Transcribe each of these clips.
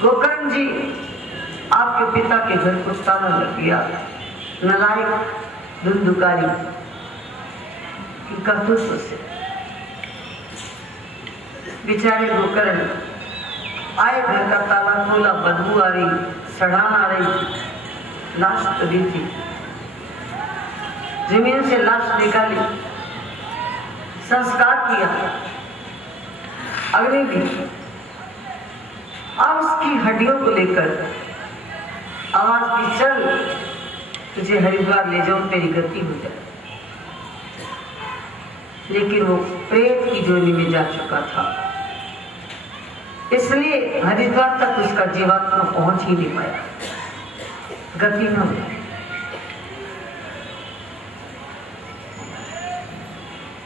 गोकर्ण जी, आपके पिता के घर को ताला लग गया। नालायक धुंधुकारी की करतूतों से बेचारे गोकर्ण आए, घर का ताला खोला, बदबू आ रही, सड़ान आ रही थी, लाश पड़ी थी। जमीन से लाश निकाली, संस्कार किया, अग्नि दी। अब उसकी हड्डियों को लेकर आवाज की, चल तुझे हरिद्वार ले जाऊं, तेरी गति हो जाए। लेकिन वो प्रेत की जोनी में जा चुका था, इसलिए हरिद्वार तक उसका जीवात्मा पहुंच ही नहीं पाया, गति न हुई।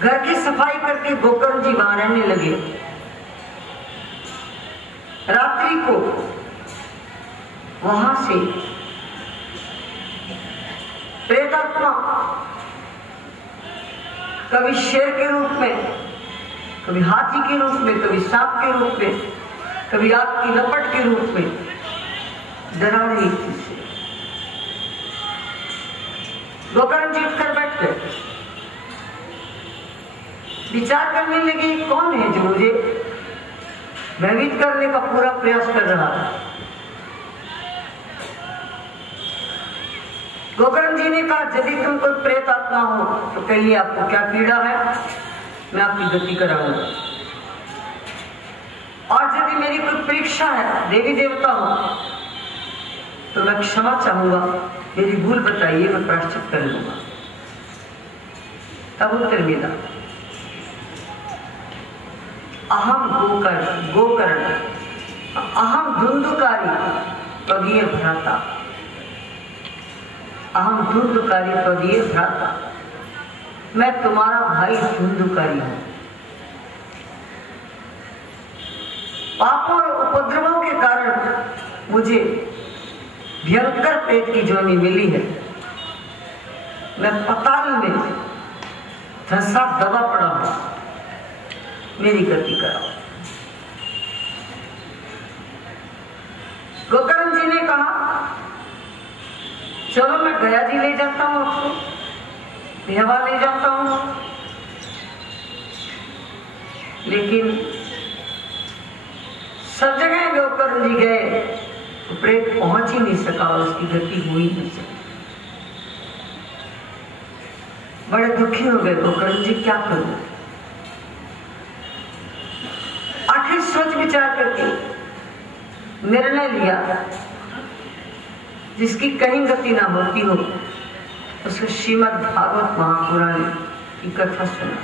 घर की सफाई करके गोकर्ण जी वहां रहने लगे। रात्रि को वहां से प्रेतात्मा कभी शेर के रूप में, कभी हाथी के रूप में, कभी सांप के रूप में, कभी आग की लपट के रूप में डरा रही थी। गोकर्ण जी उठकर बैठ गए, विचार करने लगे, कौन है जो मुझे भयभीत करने का पूरा प्रयास कर रहा है। गोकर्ण जी ने कहा, यदि तुम कोई प्रेत आत्मा हो तो कहिए आपको क्या पीड़ा है, मैं आपकी गति कराऊंगा। और यदि मेरी कोई परीक्षा है, देवी देवता हो, तो मैं क्षमा चाहूंगा, मेरी भूल बताइए, मैं प्रायश्चित कर लूंगा। तब उत्तर मिला, अहम गोकर्ण अहम धुंधुकारी त्वदीय भ्राता, अहम धुंधुकारी त्वदीय भ्राता, मैं तुम्हारा भाई धुंधुकारी हूं। पापों और उपद्रवों के कारण मुझे भयंकर प्रेत की जोनी मिली है। मैं पाताल में धंसा दबा पड़ा हूं, मेरी गति कराओ। गोकर्ण जी ने कहा, चलो मैं गया जी ले जाता हूं, आपको भेवा ले जाता हूं। लेकिन सब जगह गोकर्ण जी गए, प्रेत पहुंच ही नहीं सका, उसकी गति हो ही नहीं सकी। बड़े दुखी हो गए गोकर्ण जी, क्या करूं। आखिर सोच विचार करके निर्णय लिया, जिसकी कहीं गति ना होती हो, उसको श्रीमद् भागवत महापुराण की कथा सुना।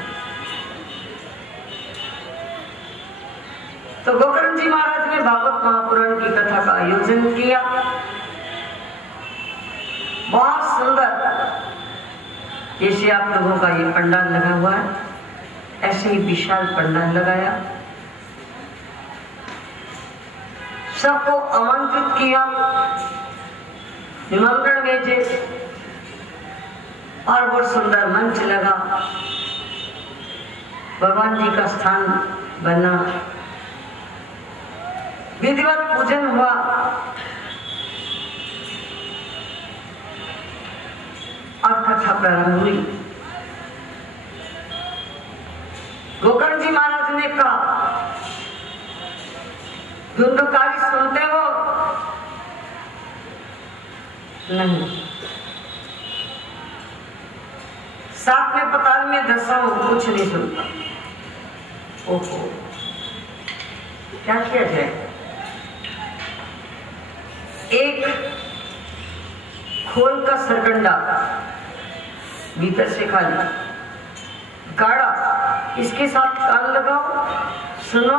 तो गोकर्ण जी महाराज ने भागवत महापुराण की कथा का आयोजन किया। बहुत सुंदर, जैसे आप लोगों का ये पंडाल लगा हुआ है, ऐसे ही विशाल पंडाल लगाया। सबको आमंत्रित किया, निमंत्रण भेजे, और बहुत सुंदर मंच लगा। भगवान जी का स्थान बना, विधिवत पूजन हुआ। और कथा प्रारंभ हुई। गोकर्ण जी महाराज ने कहा, धुंधुकारी सुनते हो? नहीं। साथ में पताल में धंसा हूं, कुछ नहीं सुनता। ओहो, क्या किया जाए? एक खोल का सरकंडा भीतर से खाली गाढ़ा, इसके साथ कान लगाओ, सुनो।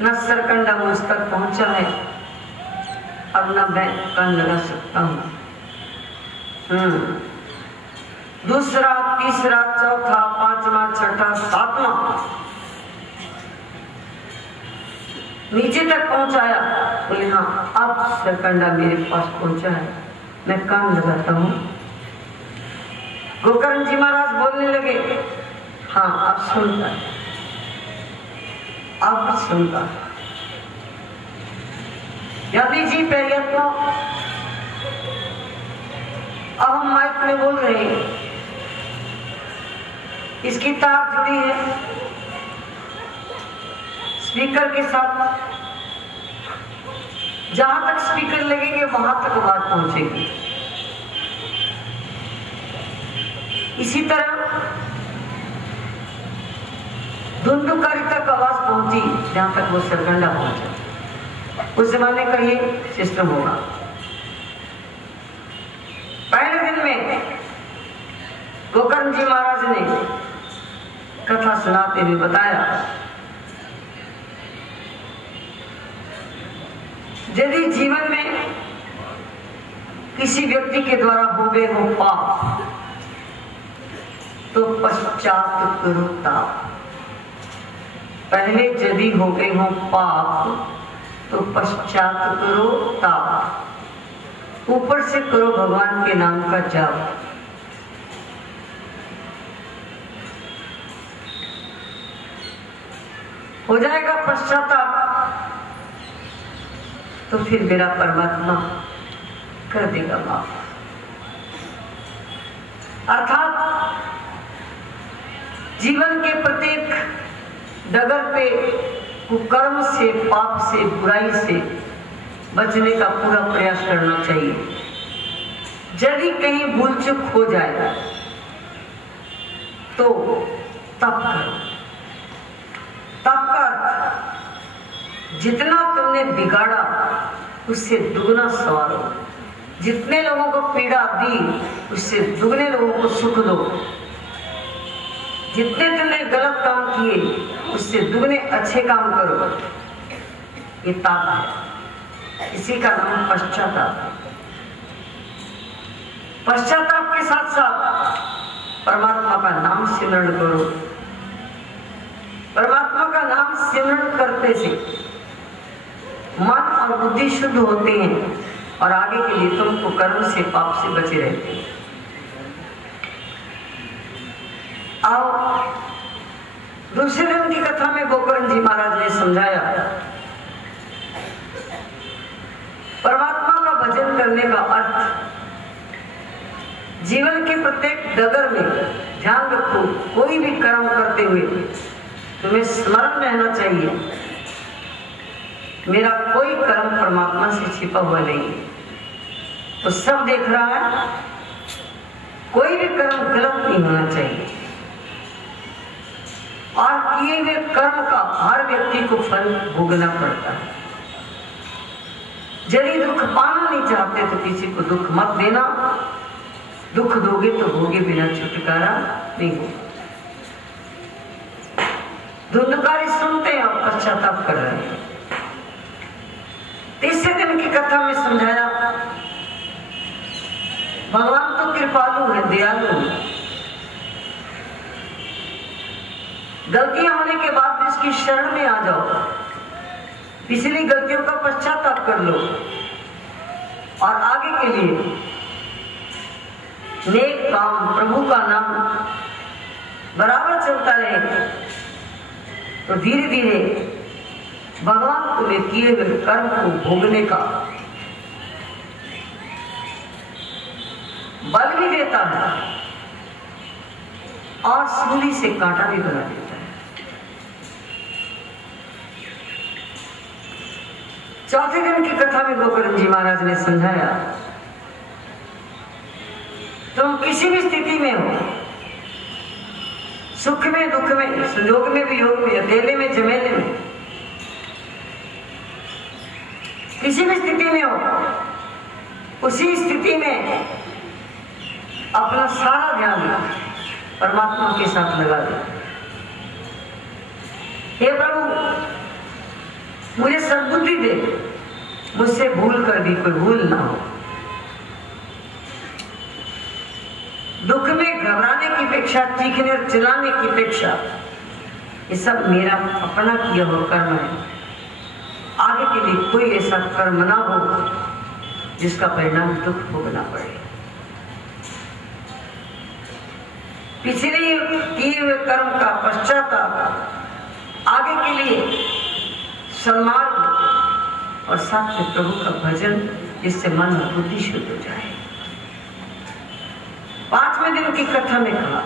न सरकंडा मुझ तक पहुंचा है, अब न मैं कान लगा सकता हूं। दूसरा, तीसरा, चौथा, पांचवा, छठा, सातवां, नीचे तक पहुंचाया। बोले हाँ, अब सरकंडा मेरे पास पहुंचा है, मैं कान लगाता हूं। गोकर्ण जी महाराज बोलने लगे, हाँ अब सुनता है, अब सुनता है। यानी जी प्रियत्मा, अब हम माइक में बोल रहे हैं, इसकी तार जुड़ी है स्पीकर के साथ, जहां तक स्पीकर लगेंगे वहां तक बात पहुंचेगी। इसी तरह धुंधुकारी तक आवाज पहुंची जहां तक वो सरकंडा पहुंचा। उस जमाने का ये सिस्टम होगा। पहले दिन में गोकर्ण जी महाराज ने कथा सुनाते हुए बताया, यदि जीवन में किसी व्यक्ति के द्वारा हो गए हो पाप, तो पश्चात करो ताप। पहले यदि हो गए हो पाप तो पश्चात करो ताप। ऊपर से करो भगवान के नाम का जाप। हो जाएगा पश्चाताप तो फिर मेरा परमात्मा कर देगा माफ। अर्थात जीवन के प्रत्येक डगर पे कुकर्म से, पाप से, बुराई से बचने का पूरा प्रयास करना चाहिए। यदि कहीं भूल चूक हो जाए तो तप करो। तप का अर्थ जितना तुमने बिगाड़ा उससे दुगना सवारो, जितने लोगों को पीड़ा दी उससे दुगने लोगों को सुख दो, जितने तुमने गलत काम किए उससे दुगने अच्छे काम करो। ये ताप है, इसी का नाम पश्चाताप है। पश्चाताप के साथ साथ परमात्मा का नाम सिमरण करो। परमात्मा का नाम सिमरण करते से मन और बुद्धि शुद्ध होते हैं और आगे के लिए तुमको कर्म से, पाप से बचे रहते हैं। आओ दूसरे दिन की कथा में गोकर्ण जी महाराज ने समझाया, परमात्मा का भजन करने का अर्थ जीवन के प्रत्येक डगर में ध्यान रखो, कोई भी कर्म करते हुए तुम्हें स्मरण रहना चाहिए मेरा कोई कर्म परमात्मा से छिपा हुआ नहीं है। तो सब देख रहा है, कोई भी कर्म गलत नहीं होना चाहिए और किए हुए कर्म का हर व्यक्ति को फल भोगना पड़ता है। यदि दुख पाना नहीं चाहते तो किसी को दुख मत देना, दुख दोगे तो भोगे बिना छुटकारा नहीं होगा। धुंधकारी सुनते हैं और पश्चाताप कर रहे हैं। तीसरे दिन की कथा में समझाया, भगवान तो कृपालु है, दयालु है। गलतियां होने के बाद भी उसकी शरण में आ जाओ, पिछली गलतियों का पश्चाताप कर लो और आगे के लिए नेक काम, प्रभु का नाम बराबर चलता रहे तो धीरे धीरे भगवान तुम्हें किए हुए कर्म को भोगने का बल भी देता है और सूली से कांटा भी बना देता है। चौथे दिन की कथा में गोकर्ण जी महाराज ने समझाया, तुम किसी भी स्थिति में हो, सुख में, दुख में, संयोग में, वियोग में, अकेले में, झमेले में, किसी भी स्थिति में हो, उसी स्थिति में अपना सारा ध्यान परमात्मा के साथ लगा दो। हे प्रभु, मुझे सद्बुद्धि दे, मुझसे भूल कर भी कोई भूल ना हो। दुख में घबराने की अपेक्षा, चीखने और चिल्लाने की अपेक्षा, ये सब मेरा अपना किया हुआ कर्म है। आगे के लिए कोई ऐसा कर्म ना हो जिसका परिणाम दुख भोगना पड़े। पिछले किए हुए कर्म का पश्चाताप आगे के लिए सन्मार्ग और साथ में प्रभु का भजन, जिससे मन और बुद्धि शुद्ध हो जाए। 5वें दिन की कथा में कहा,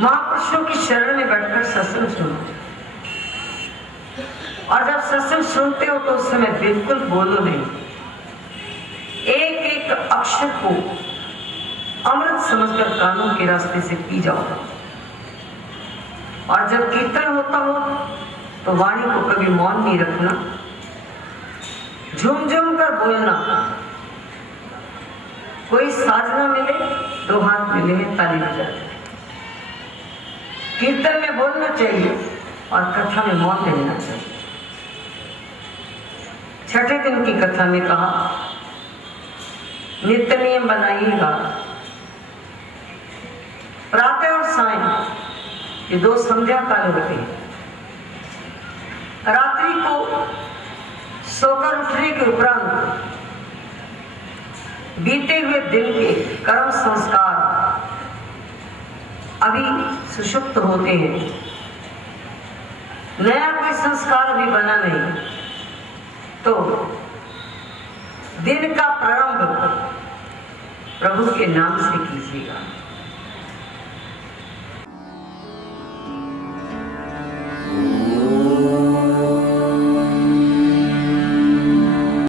महापुरुषों की शरण में बैठकर सत्संग सुनो, और जब सत्संग सुनते हो तो उस समय बिल्कुल बोलो नहीं, एक एक अक्षर को अमृत समझकर कानों के रास्ते से पी जाओ। और जब कीर्तन होता हो तो वाणी को कभी मौन नहीं रखना, झूम झूम कर बोलना। कोई साजना मिले, 2 हाथ मिले हैं, ताली बजाते। कीर्तन में बोलना चाहिए और कथा में मौन रहना चाहिए। 6ठे दिन की कथा में कहा, नित्य नियम बनाइएगा, प्रातः और सायं ये 2 संध्या काल होते हैं। रात्रि को सोकर उठने के उपरांत बीते हुए दिन के कर्म संस्कार अभी सुषुप्त होते हैं, नया कोई संस्कार अभी बना नहीं, तो दिन का प्रारंभ प्रभु के नाम से कीजिएगा।